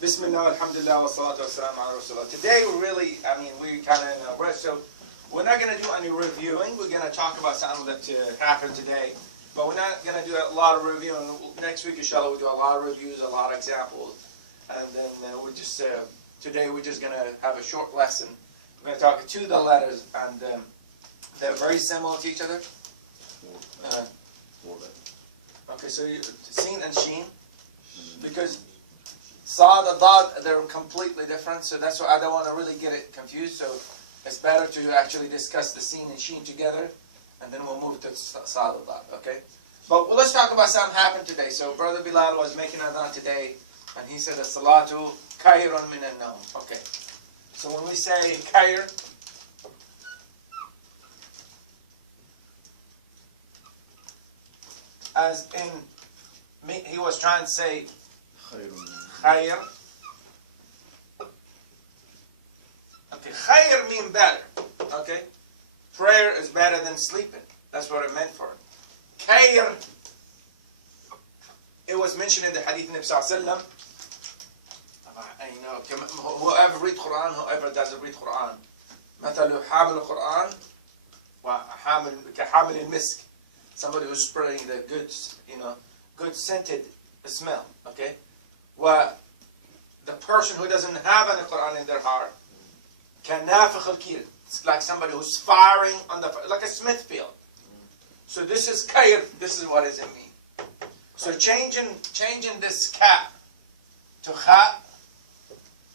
Bismillah, alhamdulillah, wa salatu wa salam ala rasulullah. Today we're kind of in a rush, so we're not going to do any reviewing. We're going to talk about something that happened today, but we're not going to do a lot of reviewing. Next week, inshallah, we'll do a lot of reviews, a lot of examples, and then today we're just going to have a short lesson. We're going to talk to the letters, and they're very similar to each other. Okay, so Sin and Sheen, because Saad and Dad, they're completely different, so that's why I don't want to really get it confused, so it's better to actually discuss the Sin and Sheen together, and then we'll move to Saad and Dad, okay? But let's talk about something happened today. So Brother Bilal was making adhan today, and he said, As-salatu khayrun min an-nawm. Okay, so when we say khayr, as in, he was trying to say khayr. Okay, khayr means better. Okay, prayer is better than sleeping. That's what it meant for. Khayr, it was mentioned in the hadith of Nabi Sallallahu Alaihi Wasallam. Whoever read Quran, whoever doesn't read Quran, مثل حامل القرآن وحامل كحامل المسك. Somebody who's spreading the good, good scented smell. Okay, well, the person who doesn't have any Quran in their heart, كنافخ الكير. It's like somebody who's firing on like a Smithfield. So this is khayr. This is what is in me. So changing this ka to kha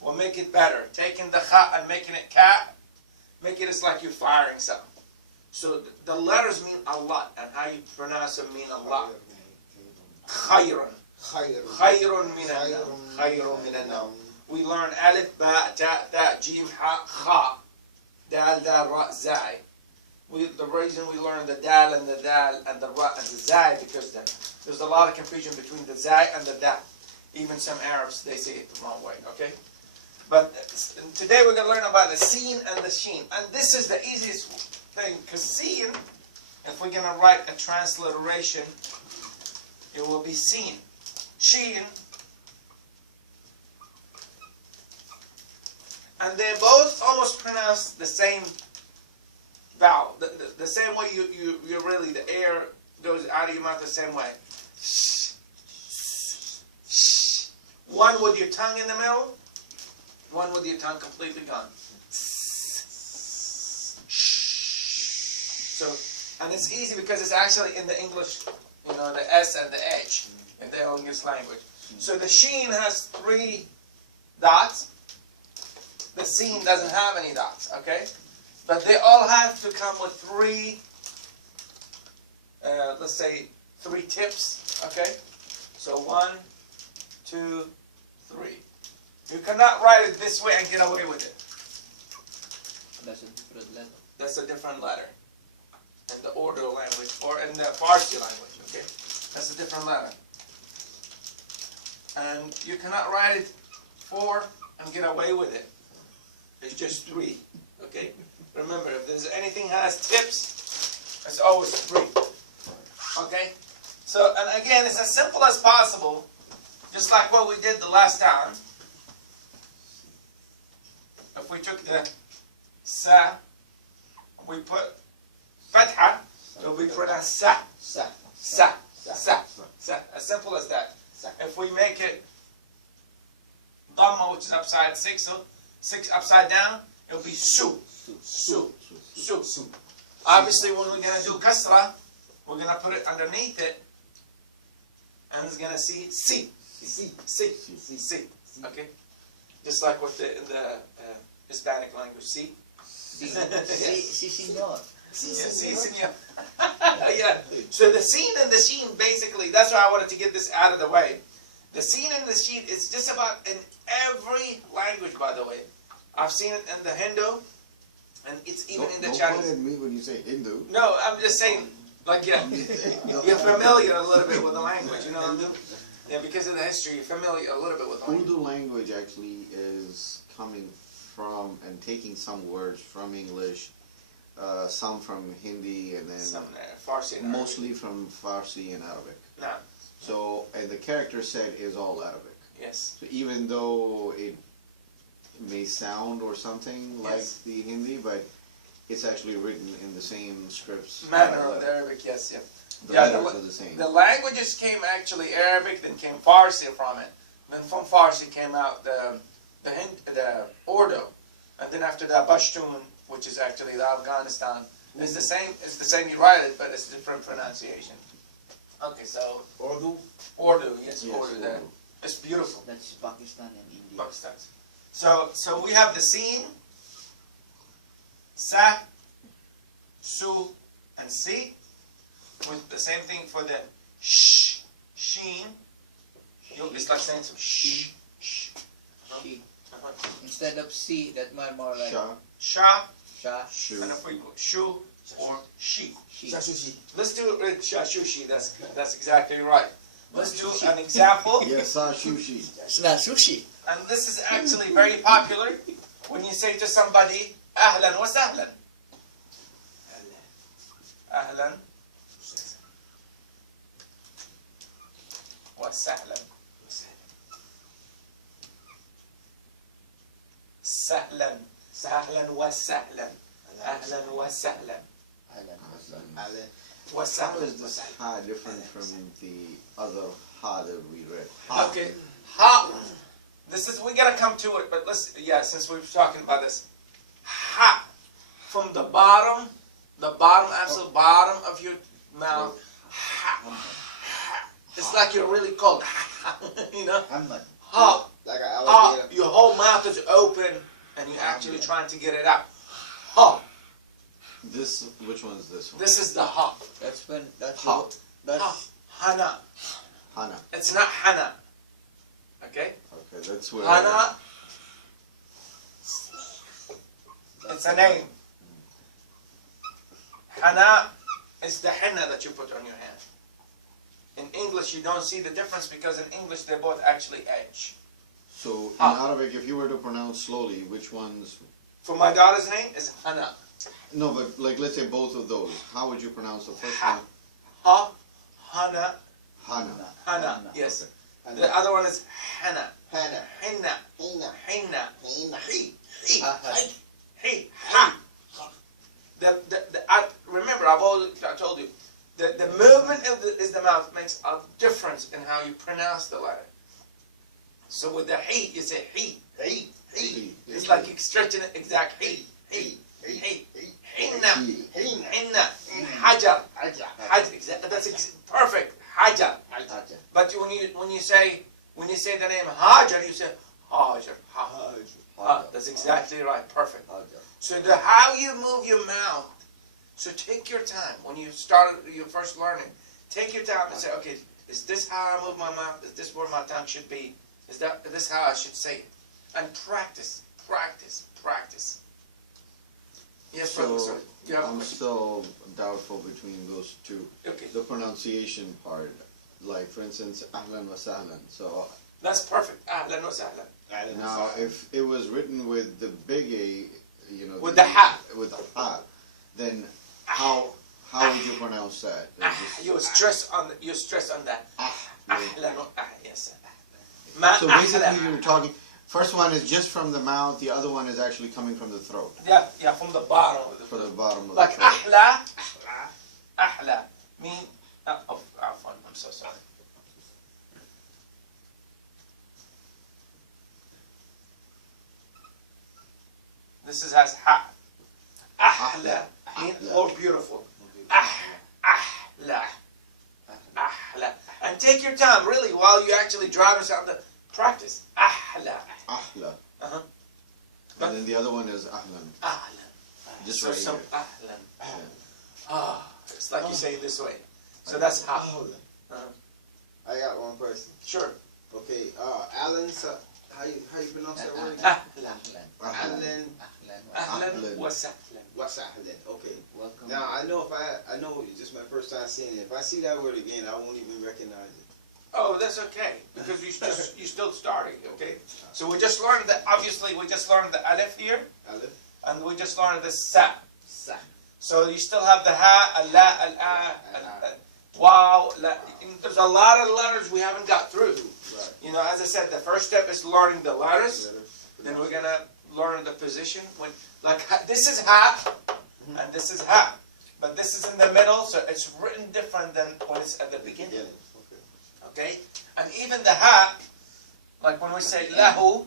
will make it better. Taking the kha and making it ka, make it like you're firing something. So the letters mean a lot, and how you pronounce them mean a lot. Khayrun. Khayrun min an-nawm. We learn alif, ba, ta, tha, jim, ha, kha, dal, dal, ra, zai. The reason we learn the dal and the dal and the ra and the zai, because there's a lot of confusion between the zai and the dal. Even some Arabs, they say it the wrong way, okay? But today we're going to learn about the sin and the sheen. And this is the easiest thing, because sin, if we're going to write a transliteration, it will be sin. Sheen, and they both almost pronounce the same vowel, the same way you really, the air goes out of your mouth the same way. One with your tongue in the middle, one with your tongue completely gone. So, and it's easy because it's actually in the English, the S and the H in the English language. So the sheen has 3 dots. The sin doesn't have any dots, okay? But they all have to come with 3, let's say 3 tips, okay? So 1, 2, 3. You cannot write it this way and get away with it. That's a different letter. That's a different letter. In the Urdu language, or in the Farsi language, okay? That's a different letter. And you cannot write it 4 and get away with it. It's just 3, okay? Remember, if there's anything has tips, it's always 3, okay? So, and again, it's as simple as possible, just like what we did the last time. If we took the sa, we put fatha, it will be pronounced sa, sa, sa, sa, sa, as simple as that. If we make it dhamma, which is upside 6 upside down, it'll be su, su, su, su. Obviously, when we're going to do kasra, we're going to put it underneath it, and it's going to see si, si, si, si, okay? Just like with in the Hispanic language, si. Si, senor. Yeah, si, senor. Yeah. So the sin and the sheen, basically, that's why I wanted to get this out of the way. The sin and the sheen, it's just about in every language, by the way. I've seen it in the Hindu, and it's even in the Chinese. Don't point at me when you say Hindu. No, I'm just saying, like, yeah, you're familiar a little bit with the language, Yeah, because of the history, you're familiar a little bit with the language. Urdu language actually is coming from and taking some words from English, some from Hindi, and then some Farsi and mostly from Farsi and Arabic. No. So, and the character set is all Arabic. Yes. So even though it may sound or something like Yes. the Hindi, but it's actually written in the same scripts. Manner of the Arabic, yes, yeah. The Yeah, letters are the same. The languages came actually Arabic, then came Farsi from it. Then from Farsi came out the Urdu, and then after that Pashtun, which is actually the Afghanistan. It's the same. It's the same. You write it, but it's different pronunciation. Okay, so Urdu. Urdu, yes, Yes, Urdu. There, Urdu. it's beautiful. That's Pakistan and India. Pakistan. So we have the Seen, Sa, Su, and Si, with the same thing for the Sh, Sheen. It's like saying some Sh, Sh. She. Uh-huh. Instead of C, that might more like Sha, Sha, Sha. Shu. and if we go Shu or She. She. Shashushi. Let's do it with Shashushi. That's exactly right. Let's do an example. Yes, Sa Shushi. It's not sushi. And this is actually very popular when you say to somebody, Ahlan wa sahlan. Ahlan wa sahlan. Sahlan. Ahlan wa sahlan. Ahlan wa sahlan. Alan. Wa How sahlan. is this ha different from the other ha that we read? Ha. Okay. Ha. This is, we gotta come to it, but let's, yeah, since we're talking about this. Ha. From the bottom, absolute bottom of your mouth. Ha. It's like you're really cold. You know? Muhammad. Ha. Like an Ha. alligator. Your whole mouth is open and you're actually trying to get it out. Ha. This, which one is this one? This is the ha. That's when, that's Ha. what, that's, Ha. Hana. Hana. It's not Hana. Okay? Okay, that's where. Hana. It's a name. Hana is the henna that you put on your hand. In English, you don't see the difference because in English they both actually edge. So in Ha. Arabic, if you were to pronounce slowly, which ones? For my daughter's name is Hana. No, but like let's say both of those. How would you pronounce the first Ha. one? Ha. Hana. Hana. Hana. Yes. The other one is Hana. Hannah. Henna. Hina. Henna. Hina. He. He. Ha. He. Ha. Remember, I told you, the movement of is the mouth makes a difference in how you pronounce the letter. So with the he, you say he. He. He. It's like you're stretching it exact he. He. Hinna. Hina. Hinna. Hajar. Hajar. Hajar. That's perfect. Hajar. Hajar. But when you say the name Hajar, you say Hajar. That's exactly right. Perfect. So how you move your mouth. So take your time when you start your first learning. Take your time and say, okay, is this how I move my mouth? Is this where my tongue should be? Is this how I should say it? And practice, practice, practice. Yes, brother. So Sorry. You have a I'm question? still doubtful between those two. Okay, The pronunciation part, like for instance, ahlan wa sahlan. So that's perfect. Ahlan wa sahlan. now, if it was written with the big A, you know, With the ha. with the ha, then how would you pronounce that? You stress on that. Ahlan wa yes. So basically, you're talking. First one is just from the mouth. The other one is actually coming from the throat, Yeah, from the bottom of the from the bottom of like the throat. ahla mean afwan, I'm so sorry. This has ha. Ahla mean more beautiful. Ahla. Ahla. And take your time, really, while you actually drive or something. Practice. Ahla. Ahla. Uh-huh. And then the other one is ahlan. Ahlan. Just So right some here. ahlan. It's like you say it this way. So that's ha. I got one person. Sure. Okay, Alan, how you pronounce that word? Ahlan. Alan. Ahlan wa sahlan. What's Alan? Okay. Welcome. Now I know it's just my first time seeing it. If I see that word again, I won't even recognize it. Oh, that's okay because you still starting. Okay. So we just learned that. Obviously, we just learned the alif here, Aleph. and we just learned the sa. Sa. So you still have the ha, a la, al a, wow. La. There's a lot of letters we haven't got through. You know, as I said, the first step is learning the letters. Then we're gonna learn the position. When this is ha, and this is ha, but this is in the middle, so it's written different than when it's at the beginning. Okay, and even the ha, like when we say lahu,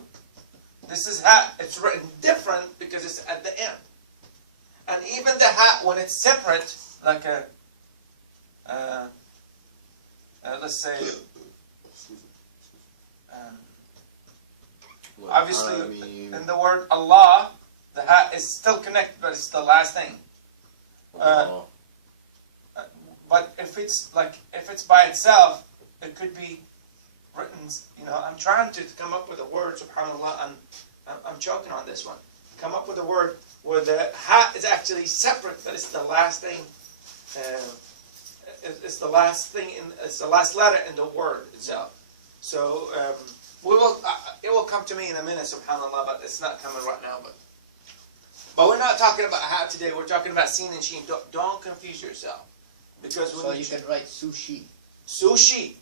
this is ha. It's written different because it's at the end. And even the ha, when it's separate, like a, let's say, obviously in the word Allah, the ha is still connected, but it's the last thing. But if it's by itself, it could be written. You know, I'm trying to come up with a word, subhanallah, and I'm choking on this one. Come up with a word where the ha is actually separate, but it's the last thing. It's the last thing. It's the last letter in the word itself. So we will. It will come to me in a minute, subhanallah, but it's not coming right now. But we're not talking about ha today. We're talking about sin and sheen. Don't confuse yourself, because when So you can write sushi. Sushi.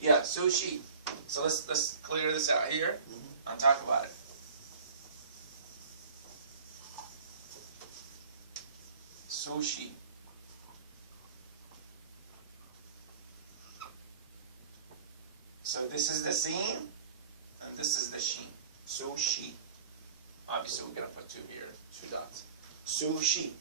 Yeah, sushi. So let's clear this out here and talk about it. Sushi. So this is the sin and this is the sheen. Sushi. Obviously we're gonna put two here, two dots. Sushi.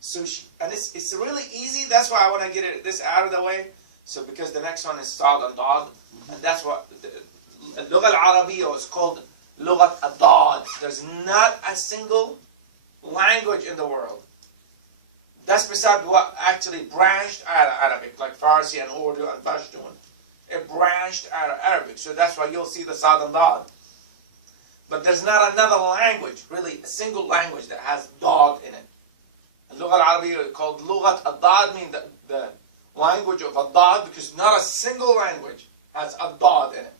Sushi. And it's really easy. That's why I want to get this out of the way. So because the next one is Sad and Dad, and that's what the Lugha al-Arabiya is called Lughat al-Dad. There's not a single language in the world. That's beside what actually branched out of Arabic, like Farsi and Urdu and Pashtun. It branched out of Arabic, so that's why you'll see the Sad and Dad. But there's not another language, really, a single language that has Dad in it. The Lugha al-Arabiya is called Lughat al-Dad, meaning the language of Adad, because not a single language has Adad in it.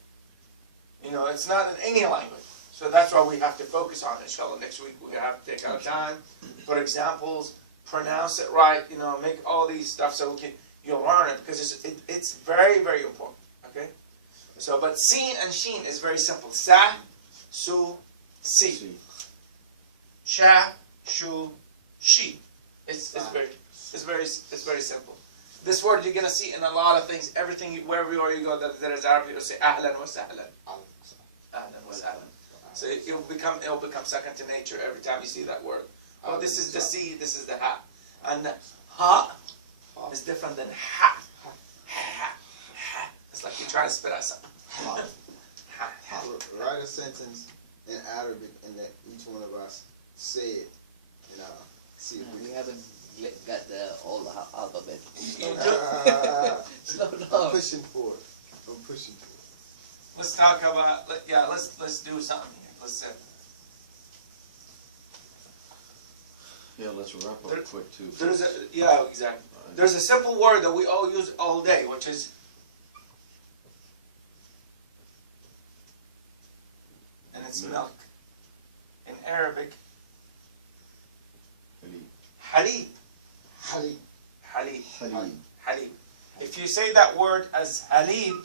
You know, it's not in any language. So that's why we have to focus on it. Inshallah, next week we have to take our time, put examples, pronounce it right, you know, make all these stuff so you'll learn it, because it's very, very important. Okay? So, but sin and sheen is very simple. Sa, su, si. Sha, shu, she. It's very simple. This word you're gonna see in a lot of things. Everything, wherever you go, that is Arabic, you'll say ahlan wa sahlan. Ahlan wa sahlan. So it'll become second to nature every time you see that word. Oh, this is the si, this is the ha, and the ha is different than ha. Ha. It's like you're trying to spit out something. Ha. Write a sentence in Arabic and let each one of us say it. And see if We haven't yet got all the alphabet. Slow I'm down. pushing for it. Let's talk about. Let's do something here. Let's. Yeah, let's wrap up quick too. Exactly. Right. There's a simple word that we all use all day, which is it's milk. In Arabic, halib. Halib. Halib. Halib. Halib. If you say that word as halib,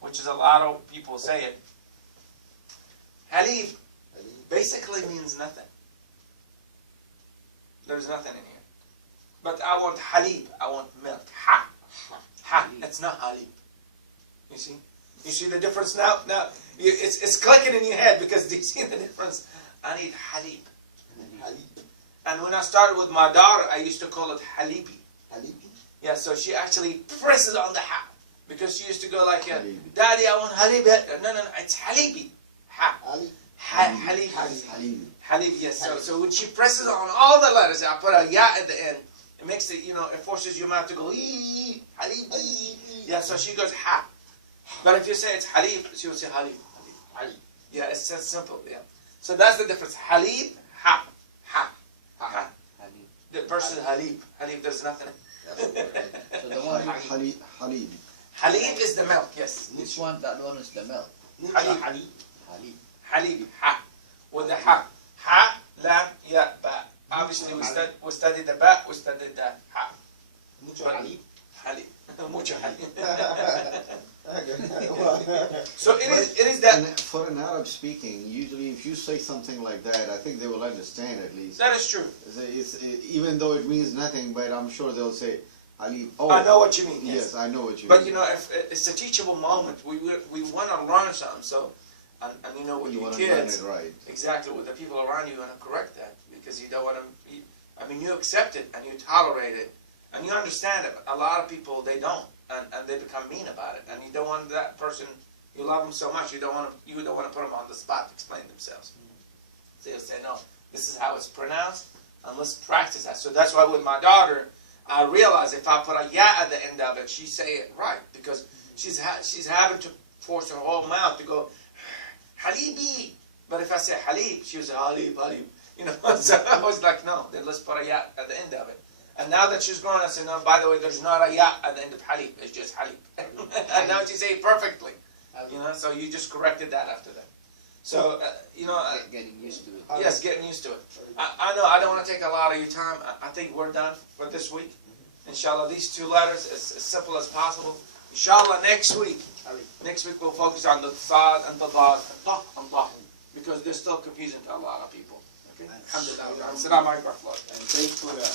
which is a lot of people say it, halib basically means nothing. There's nothing in here. But I want halib. I want milk. Ha. Ha. It's not halib. You see? You see the difference now? Now, it's clicking in your head because do you see the difference? I need halib. And when I started with my daughter, I used to call it halibi. Halibi? Yeah, so she actually presses on the ha. Because she used to go like, Halibi. Daddy, I want halibi. No, it's halibi. Ha. Halibi. Halib. Halib, yes. So when she presses on all the letters, I put a ya at the end. It makes it, it forces your mouth to go, ee, halib. Yeah, so she goes ha. But if you say it's halib, she will say halib. Halib. Yeah, it's just simple, yeah. So that's the difference. Halib, ha. Ha. Versus halib. Halib, there's nothing. So the one, Halib. Halib is the milk, yes. which one? That one is the milk. Halib. Halib. Halib, ha. With the ha. Ha, lam, ya, ba. Obviously, we studied the ba, we studied the ha. Mucho halib. Halib. Mucho halib. for an Arab speaking, usually if you say something like that, I think they will understand at least. That is true. Even though it means nothing, but I'm sure they'll say, Ali. Oh, I know what you mean. yes, I know what you But mean. you know, if it's a teachable moment, we want to learn something. So, and you know, with you your want to learn kids, it right. exactly with the people around you, you want to correct that because you don't want to. I mean, you accept it and you tolerate it and you understand it. But a lot of people they don't, and they become mean about it. And you don't want that person. You love them so much, you don't want to put them on the spot to explain themselves. So you'll say, no, this is how it's pronounced, and let's practice that. So that's why with my daughter, I realize if I put a ya at the end of it, she say it right because she's having to force her whole mouth to go halibi. But if I say halib, she was halib, halib. You know, so I was like, no, then let's put a ya at the end of it. And now that she's grown, I said, no, by the way, there's not a ya at the end of halib. It's just halib. And now she say it perfectly. You know, so you just corrected that after that. So, you know... Getting used to it. Yes, getting used to it. I know, I don't want to take a lot of your time. I think we're done for this week. Inshallah, these 2 letters, as simple as possible. Inshallah, next week we'll focus on the Sad and the Dad, and Allah, because they're still confusing to a lot of people. Okay? Alhamdulillah. Assalamu alaikum. And thanks for that.